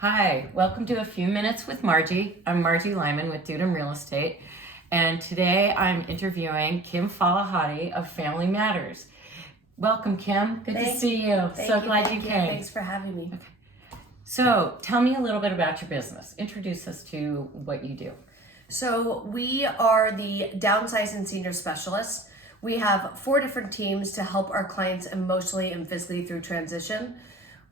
Hi, welcome to A Few Minutes with Margy. I'm Margy Lyman with Dudum Real Estate, and today I'm interviewing Kim Falahati of Family Matters. Welcome, Kim. Good to see you. So glad you came. Thanks for having me. Okay. So, tell me a little bit about your business. Introduce us to what you do. So we are the downsize and senior specialists. We have 4 different teams to help our clients emotionally and physically through transition.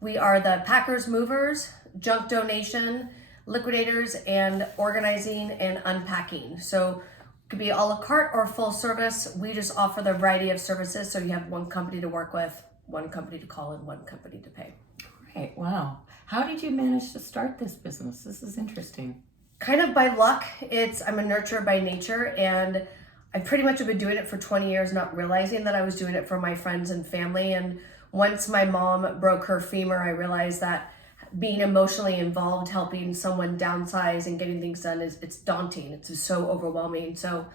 We are the packers, movers, junk donation, liquidators, and organizing and unpacking. So it could be a la carte or full service. We just offer the variety of services. So you have one company to work with, one company to call, and one company to pay. Great. Wow. How did you manage to start this business? This is interesting. Kind of by luck. I'm a nurturer by nature, and I pretty much have been doing it for 20 years, not realizing that I was doing it for my friends and family. And once my mom broke her femur, I realized that being emotionally involved, helping someone downsize and getting things done it's daunting. It's so overwhelming. So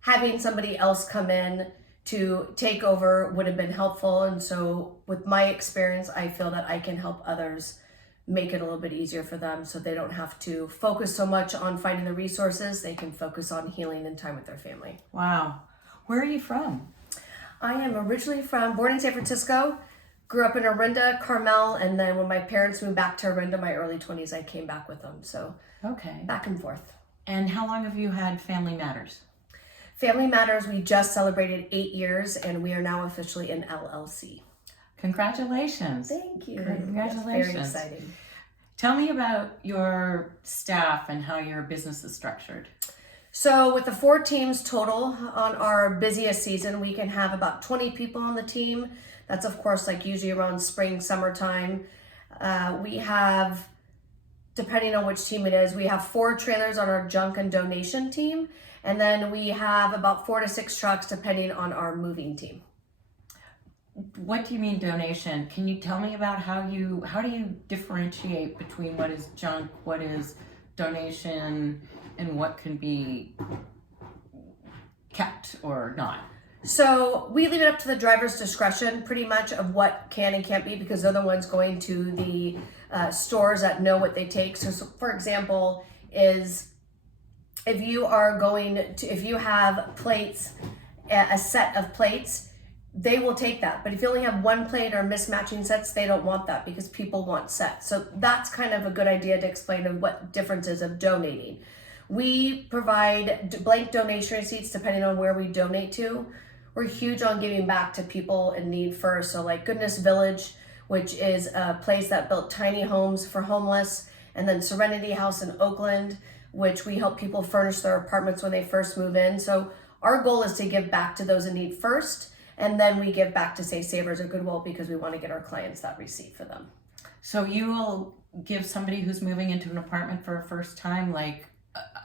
having somebody else come in to take over would have been helpful. And so with my experience, I feel that I can help others make it a little bit easier for them so they don't have to focus so much on finding the resources. They can focus on healing and time with their family. Wow. Where are you from? I am originally born in San Francisco, grew up in Orinda, Carmel, and then when my parents moved back to Orinda in my early 20s, I came back with them. So Okay. back and forth. And how long have you had Family Matters? Family Matters, we just celebrated 8 years, and we are now officially an LLC. Congratulations. Thank you. Congratulations. Very exciting. Tell me about your staff and how your business is structured. So with the 4 teams total on our busiest season, we can have about 20 people on the team. That's of course like usually around spring, summertime. We have, depending on which team it is, we have 4 trailers on our junk and donation team. And then we have about 4 to 6 trucks depending on our moving team. What do you mean donation? Can you tell me about how do you differentiate between what is junk, what is donation, and what can be kept or not? So we leave it up to the driver's discretion pretty much of what can and can't be, because they're the ones going to the stores that know what they take. So for example, if you have plates, a set of plates, they will take that. But if you only have 1 plate or mismatching sets, they don't want that because people want sets. So that's kind of a good idea to explain what differences of donating. We provide blank donation receipts depending on where we donate to. We're huge on giving back to people in need first. So like Goodness Village, which is a place that built tiny homes for homeless, and then Serenity House in Oakland, which we help people furnish their apartments when they first move in. So our goal is to give back to those in need first, and then we give back to, say, Savers or Goodwill, because we want to get our clients that receipt for them. So you will give somebody who's moving into an apartment for a first time, like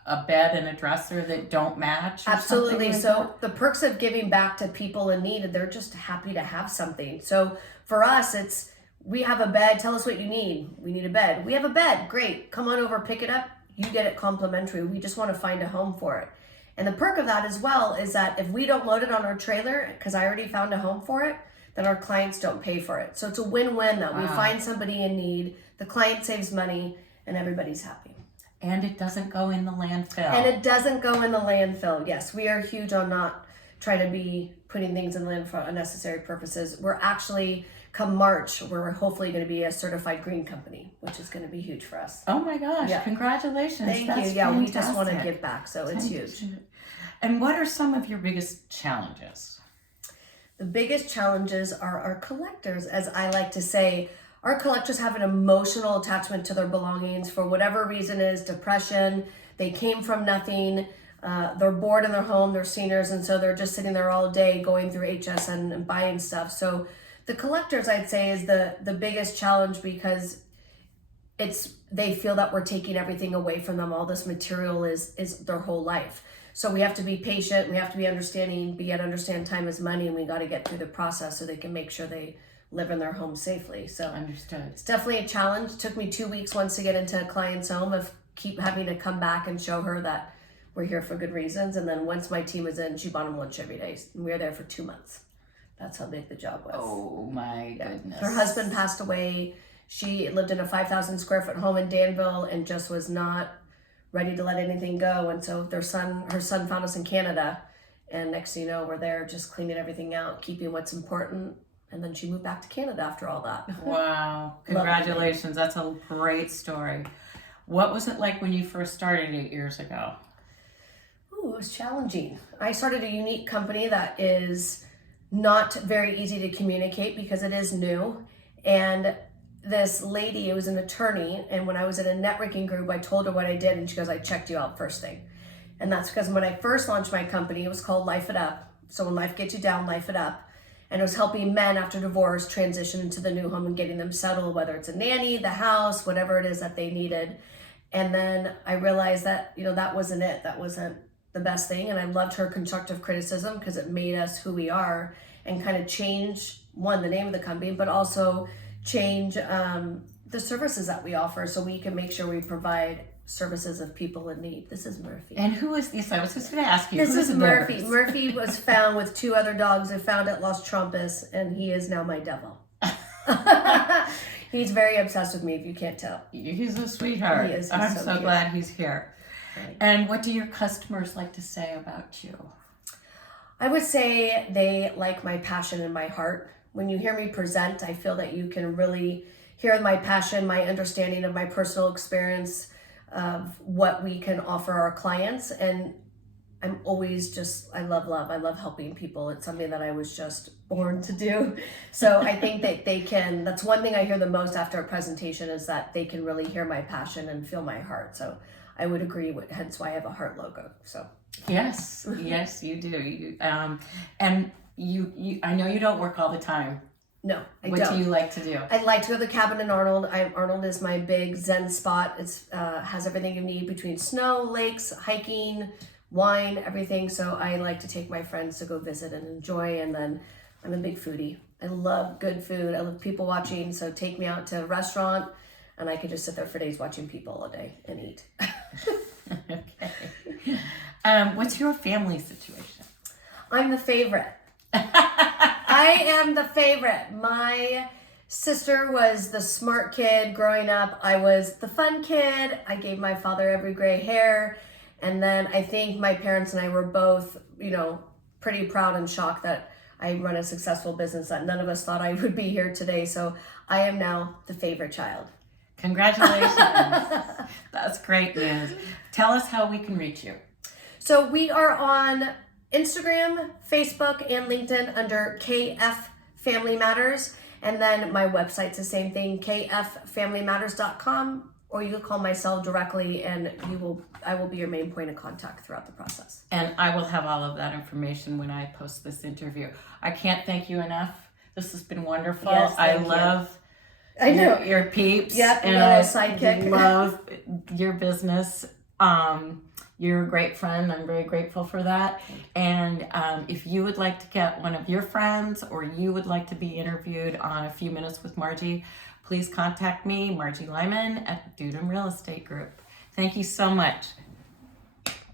a bed and a dresser that don't match? Absolutely. Like so the perks of giving back to people in need, they're just happy to have something. So for us, we have a bed. Tell us what you need. We need a bed. We have a bed. Great. Come on over, pick it up. You get it complimentary. We just want to find a home for it. And the perk of that as well is that if we don't load it on our trailer, because I already found a home for it, then our clients don't pay for it. So it's a win-win that we find somebody in need, the client saves money, and everybody's happy. And it doesn't go in the landfill. And it doesn't go in the landfill. Yes, we are huge on not trying to be putting things in the landfill for unnecessary purposes. We're actually, come March, we're hopefully going to be a certified green company, which is going to be huge for us. Oh my gosh, Yeah. Congratulations. Thank That's you. Yeah, fantastic. we just want to give back, so it's huge. And what are some of your biggest challenges? The biggest challenges are our collectors, as I like to say. Our collectors have an emotional attachment to their belongings for whatever reason it is, depression, they came from nothing, they're bored in their home, they're seniors, and so they're just sitting there all day going through HS and buying stuff. So the collectors, I'd say, is the biggest challenge, because they feel that we're taking everything away from them. All this material is their whole life. So we have to be patient, we have to be understanding, but yet understand time is money, and we got to get through the process so they can make sure they live in their home safely. So Understood. it's definitely a challenge. It took me 2 weeks once to get into a client's home of keep having to come back and show her that we're here for good reasons. And then once my team was in, she bought him lunch every day. And we were there for 2 months. That's how big the job was. Oh my goodness. Her husband passed away She lived in a 5,000 square foot home in Danville and just was not ready to let anything go. And so her son found us in Canada. And next thing you know, we're there just cleaning everything out, keeping what's important. And then she moved back to Canada after all that. Wow. Congratulations. That's a great story. What was it like when you first started 8 years ago? Ooh, it was challenging. I started a unique company that is not very easy to communicate because it is new. And this lady, it was an attorney, and when I was in a networking group, I told her what I did, and she goes, I checked you out first thing. And that's because when I first launched my company, it was called Life It Up. So when life gets you down, life it up. And it was helping men after divorce transition into the new home and getting them settled, whether it's a nanny, the house, whatever it is that they needed. And then I realized that, that wasn't it. That wasn't the best thing. And I loved her constructive criticism because it made us who we are and kind of change, one, the name of the company, but also change the services that we offer so we can make sure we provide services of people in need. This is Murphy. And who is this? I was just going to ask you. This is Murphy. Murphy was found with 2 other dogs I found at Los Trumpes, and he is now my devil. He's very obsessed with me, if you can't tell. He's a sweetheart. He is. I'm so cute. glad he's here. Right. And what do your customers like to say about you? I would say they like my passion and my heart. When you hear me present, I feel that you can really hear my passion, my understanding of my personal experience of what we can offer our clients. And I'm always I love love. I love helping people. It's something that I was just born to do. So I think that that's one thing I hear the most after a presentation is that they can really hear my passion and feel my heart. So I would agree hence why I have a heart logo. So yes, you do. And you I know you don't work all the time. No, I don't. What do you like to do? I like to go to the cabin in Arnold. Arnold is my big Zen spot. It's has everything you need between snow, lakes, hiking, wine, everything. So I like to take my friends to go visit and enjoy. And then I'm a big foodie. I love good food. I love people watching. So take me out to a restaurant and I could just sit there for days watching people all day and eat. Okay. What's your family situation? I'm the favorite. I am the favorite. My sister was the smart kid growing up. I was the fun kid. I gave my father every gray hair. And then I think my parents and I were both, pretty proud and shocked that I run a successful business that none of us thought I would be here today. So I am now the favorite child. Congratulations. That's great news. Tell us how we can reach you. So we are on Instagram, Facebook, and LinkedIn under KF Family Matters. And then my website's the same thing, kffamilymatters.com, or you can call my cell directly and I will be your main point of contact throughout the process. And I will have all of that information when I post this interview. I can't thank you enough. This has been wonderful. Yes, I love your peeps. Yep, and little I sidekick. love your business. You're a great friend. I'm very grateful for that. And if you would like to get one of your friends or you would like to be interviewed on A Few Minutes with Margy, please contact me, Margy Lyman at Dudum Real Estate Group. Thank you so much.